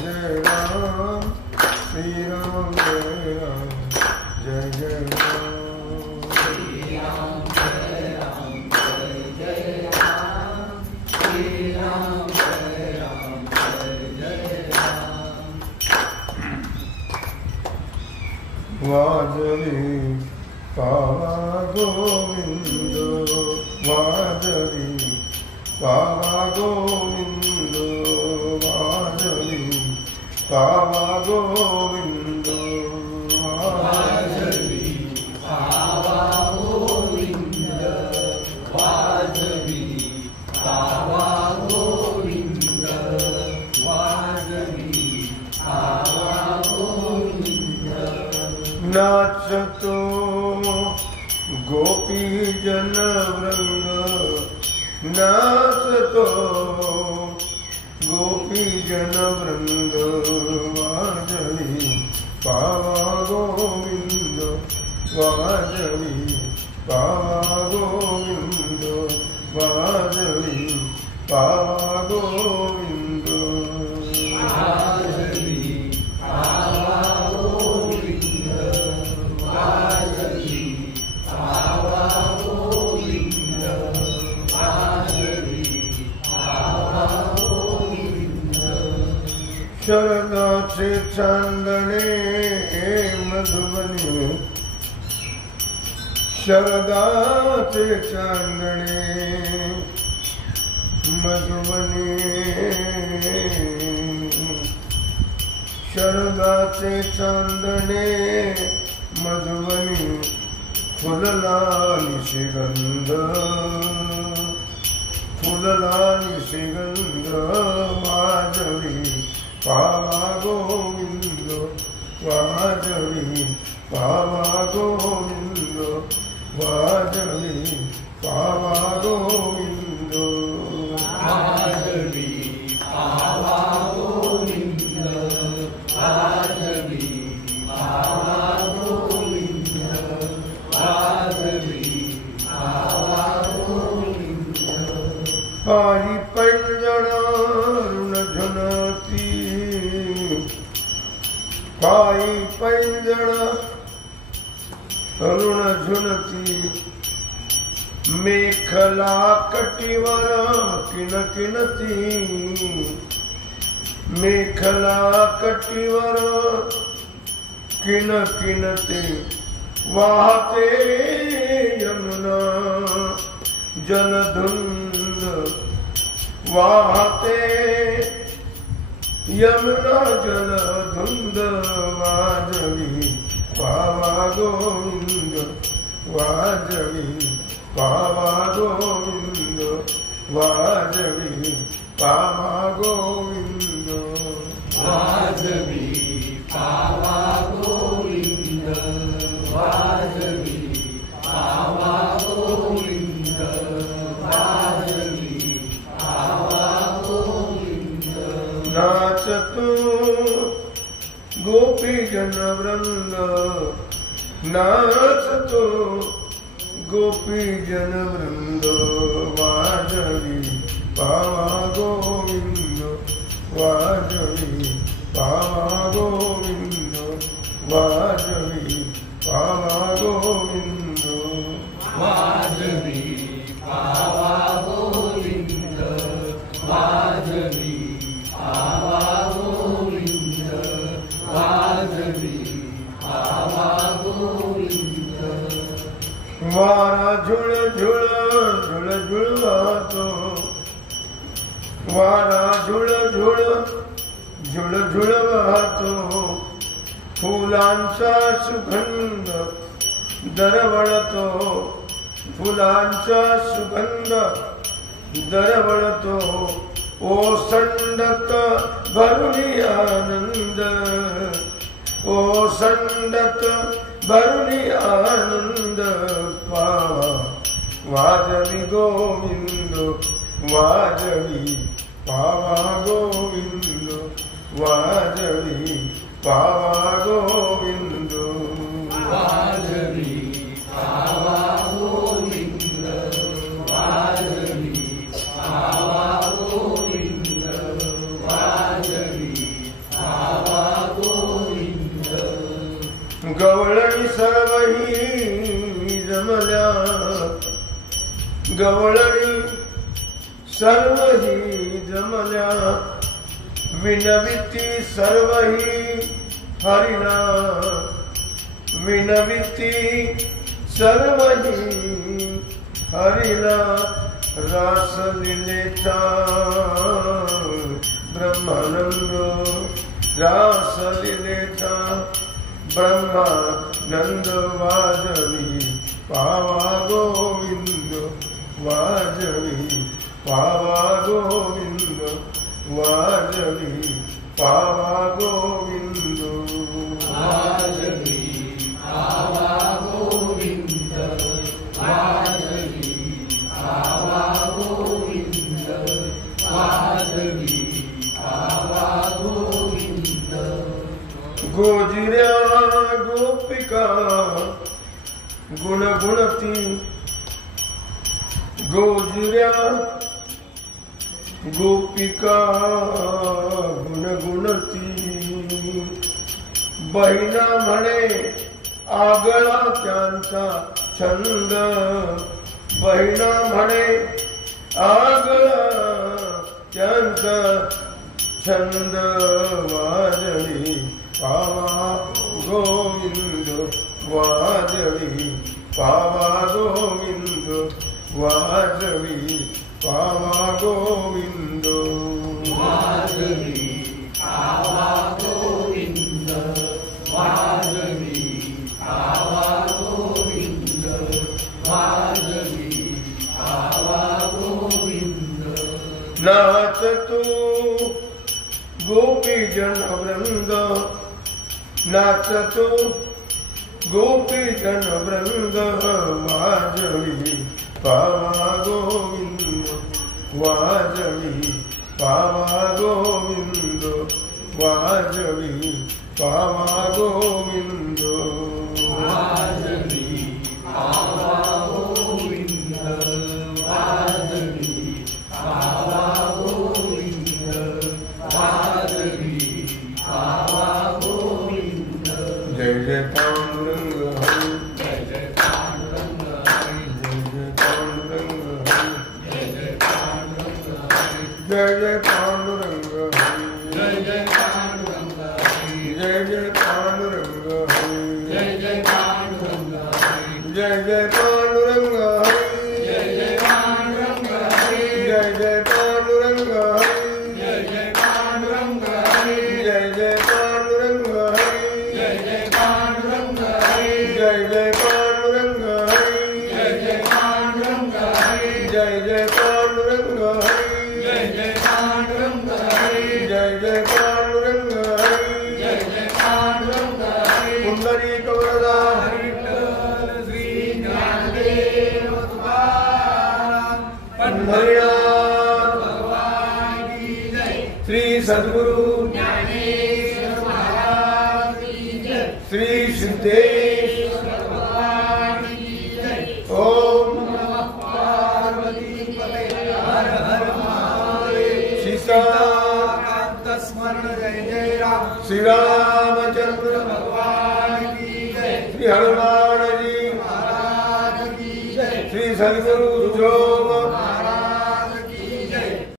जय राम श्री राम जय राम जय जय राम श्री राम जय राम जय जय राम श्री राम जय राम जय जय राम वाजवी पावा गोविंद वाजवी पावा गोविंद वाजवी पावा गोविंद वाजवी पावा गोविंद वाजवी पावा गोविंद वाजवी पावा गोविंद नाचतो गोपी जन वृंद नाचतो गोपी जन वृंद वाजवी पावा गोविंद वाजवी पावा गोविंद वाजवी पावा गोविंद वाजवी पावा गोविंद वाजवी पावा गोविंद वाजवी पावा गोविंद शरणाचे चांदणे मधुबनी शरदाचे चांदणे मधुबनी शरदाचे चांदणे मधुबनी फुलला निशिगंध फुलला निशिगंध वाजवी पावा गोविंद वाजवी पावा गोविंद वाजवी पावा गोविंद वाजवी पावा गोविंद वाजवी पावा गोविंद वाजवी पावा गोविंद पायी पैंजण ऋण झुनती पायी पैंजण ऋण झुनती मेखला कटीवर किनकिनती मेखला कटीवर किनकिनती वाहते यमुना जलधुंद वाहते यमुना जलधुंद वाजवी पावा गोविंद वाजवी पावा गोविंद वाजवी पावा गोविंद वाजवी पावा गोविंद वाजवी पावा गोविंद वाजवी पावा गोविंद नाचतो गोपी जन वृंद नाचतो गोपी जन वृंद वाजवी पावा गोविंद वाजवी पावा गोविंद वाजवी पावा गोविंद वाजवी पावा गोविंद वाजवी पावा गोविंद वाजवी पावा गोविंद वारा झुळ झुळ झुळ झुळ वाहतो वारा झुळ झुळ झुळ झुळ वाहतो फुलांचा सुगंध दरवळतो फुलांचा सुगंध दरवळतो ओसंडत भरुनी आनंद ओसंडत भरुनी आनंद पावा वाजवी गोविंद वाजवी पावा गोविंद वाजवी पावा गोविंद वाजवी पावा गोविंद वाजवी पावा गोविंद वाजवी गवळणी सर्वही जमल्या, गवळणी सर्वही जमल्या, विनविती सर्वही हरिला, विनविती सर्वही हरिला, रास लीलेचा ब्रह्मानंद, रास लीलेचा ब्रह्मानंद वाजवी पावा गोविंद, वाजवी पावा गोविंद, वाजवी पावा गोविंद, वाजवी पावा गोविंद, वाजवी पावा गोविंद, वाजवी पावा गोविंद. गोजिऱ्या गोपिका गुणगुणती, गोजिऱ्या गोपिका गुणगुणती, बहिणा म्हणे आगळा त्यांचा छंद, बहिणा म्हणे आगळा त्यांचा छंद, वाजवी पावा गोविंद, वाजवी पावा गोविंद, वाजवी पावा गोविंद, वाजवी पावा गोविंद, वाजवी पावा गोविंद, वाजवी पावा गोविंद. नाचतो गोपीजन वृंद, नाचतो गोपीजन वृंद, वाजवी पावा गोविंद, वाजवी पावा गोविंद, वाजवी पावा गोविंद, वाजवी पावा गोविंद, वाजवी पावा गोविंद, वाजवी पावा गोविंद. जय जय पांडुरंग हरी, जय जय पांडुरंग हरी, जय जय पांडुरंग हरी, जय जय पांडुरंग हरी, जय जय पांडुरंग हरी, जय जय पांडुरंग हरी, जय जय पांडुरंग हरी, जय जय पांडुरंग हरी, जय जय पांडुरंग हरी, जय जय पांडुरंग हरी, जय जय पांडुरंग हरी, जय जय पांडुरंग हरी, जय जय पांडुरंग हरी, जय जय पांडुरंग हरी, जय जय पांडुरंग हरी, जय जय पांडुरंग हरी, जय जय पांडुरंग हरी, जय जय पांडुरंग हरी, जय जय पांडुरंग हरी, जय जय पांडुरंग हरी. पुंडरीक वरदा विठ्ठल श्री ज्ञानदेव तुकाराम पंढरीनाथ भगवान की जय. श्री सद्गुरु ज्ञानेश्वर महाराज की जय. श्री सिद्धेश्वर भगवान की जय. ओम नमः पार्वती पते. हर हर महादेव. सीता कांत स्मरण जय जय राम. श्री रामचंद्र भगवान की जय. श्री हनुमान जी महाराज की जय. श्री सद्गुरु जोग महाराज